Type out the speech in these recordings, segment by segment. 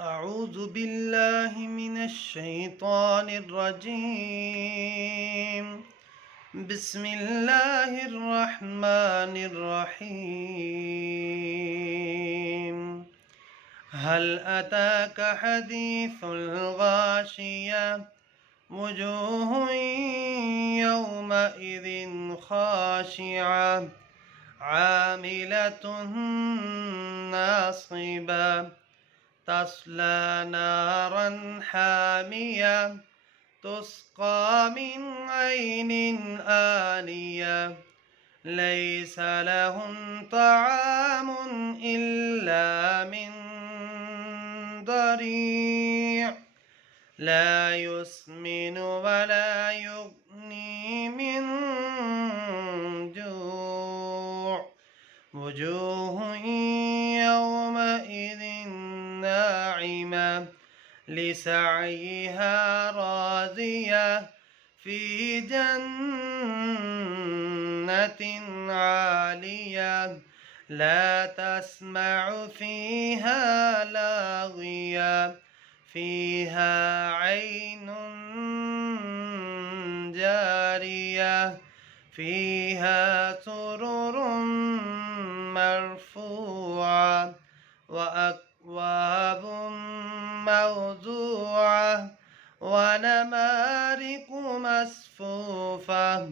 أعوذ بالله من الشيطان الرجيم. بسم الله الرحمن الرحيم. هل أتاك حديث الغاشية؟ وجوه يومئذ خاشعة عاملة ناصبة تصلى نارا حامية تسقى من عين آنية ليس لهم طعام إلا من ضريع لا يسمن ولا يغني من جوع وجوه يومئذ ناعمة لسعيها راضية في جنة عالية لا تسمع فيها لاغية فيها عين جارية فيها سرر مرفوعة وأكواب موضوعة ونمارق مصفوفة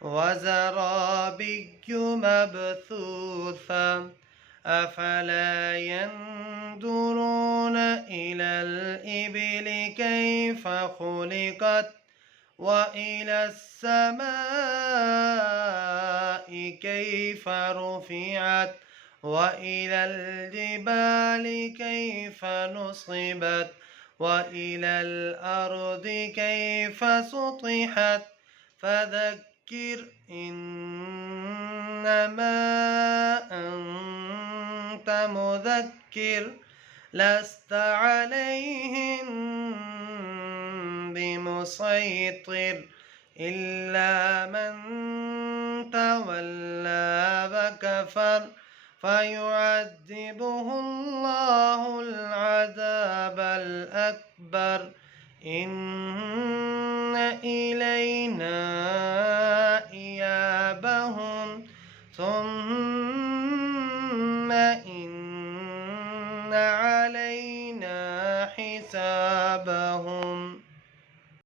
وزرابي مبثوثة أفلا ينظرون إلى الإبل كيف خلقت وإلى السماء كيف رفعت وإلى الجبال كيف نصبت وإلى الأرض كيف سطحت فذكر إنما أنت مذكر لست عليهم بمسيطر إلا من تولى وكفر فيعذبه الله العذاب الأكبر إن إلينا